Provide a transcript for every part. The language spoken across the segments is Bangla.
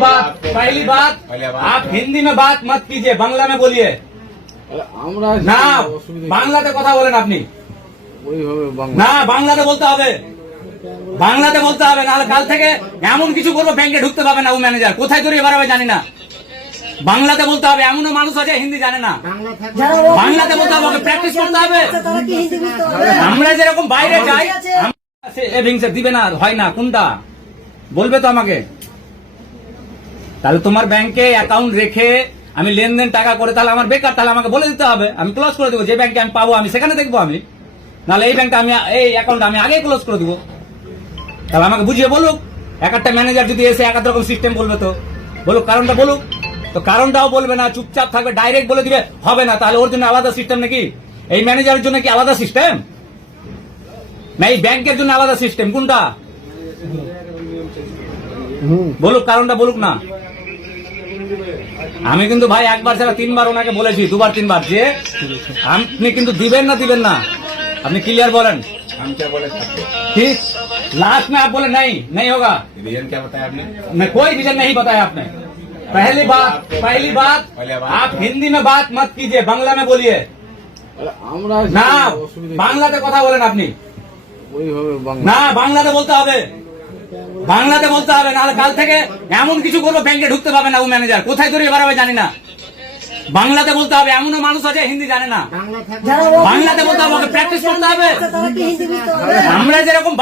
पहली बात आप हिंदी में बात मत कीजिए, बांग्ला में बोलिए। না বাংলাতে কথা বলেন আপনি, না বাংলাতে বলতে হবে, বাংলাতে বলতে হবে, নাহলে কাল থেকে এমন কিছু করবো ব্যাংকে ঢুকতে পারবে না ও ম্যানেজার, কোথায় জড়িয়ে বেড়াবে জানি না। বাংলাতে বলতে হবে, এমনও মানুষ আছে হিন্দি জানে না, বাংলাতে বলতে হবে, প্র্যাকটিস করতে হবে। আমরা যেরকম বাইরে যাই দিবে না, হয় না, কোনটা বলবে তো আমাকে। তাহলে তোমার ব্যাংকে অ্যাকাউন্ট রেখে আমি লেনদেন টাকা করে তাহলে আমার বেকার, তাহলে আমাকে বলে দিতে হবে, আমি ক্লোজ করে দেবো। যে ব্যাংকে আমি পাবো আমি সেখানে দেখবো আমি, নাহলে এই ব্যাংকটা আমি এই অ্যাকাউন্ট আমি আগেই ক্লোজ করে দিব। তাহলে আমাকে বুঝিয়ে বলুক, এক একটা ম্যানেজার যদি এসে এক এক রকম সিস্টেম বলবে তো বলুক, কারণটা বলুক। তো কারণটাও বলবে না, চুপচাপ থাকবে, ডাইরেক্ট বলে দিবে হবে না। তাহলে ওর জন্য আলাদা সিস্টেম নাকি? এই ম্যানেজারের জন্য কি আলাদা সিস্টেম না এই ব্যাংকের জন্য আলাদা সিস্টেম? কোনটা বলুক, কারণটা বলুক না। আমি কিন্তু ভাই একবার ছাড়া তিনবার ওনাকে বলেছি, দুবার তিনবার, যে আপনি কিন্তু দিবেন না, দিবেন না, আপনি क्लियर बोलें। हम क्या बोले सकते? ठीक, लास्ट में आप बोले नहीं, नहीं होगा। रीजन क्या बताया आपने? मैं कोई रीजन नहीं बताया आपने। पहली बात आप हिंदी में बात मत कीजिए, बांग्ला में बोलिए। না বাংলাতে কথা বলেন আপনি, না বাংলাতে বলতে হবে, বাংলাতে বলতে হবে, নাহলে কাল থেকে এমন কিছু করবো ব্যাংকে ঢুকতে পারবে না ও ম্যানেজার, কোথায় জড়িয়ে বেড়াবে জানি না। বাংলাতে বলতে হবে, এমনও মানুষ আছে হিন্দি জানে না, বাংলাতে বলতে হবে, প্র্যাকটিস করতে হবে। আমরা যেরকম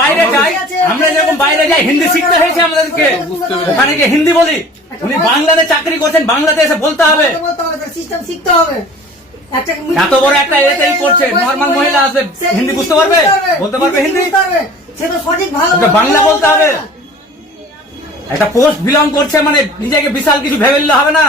বাইরে যাই হিন্দি শিখতে হয়েছে আমাদেরকে, ওখানে গিয়ে হিন্দি বলি। উনি বাংলাতে চাকরি করছেন, বাংলাতে এসে বলতে হবে, সিস্টেম শিখতে হবে। এত বড় একটা এতেই করছে, নর্মাল মহিলা আসবে হিন্দি বুঝতে পারবে, বলতে পারবে হিন্দি, বাংলা বলতে হবে। একটা পোস্ট বিলং করছে মানে নিজেকে বিশাল কিছু ভেবে নিলে হবে না।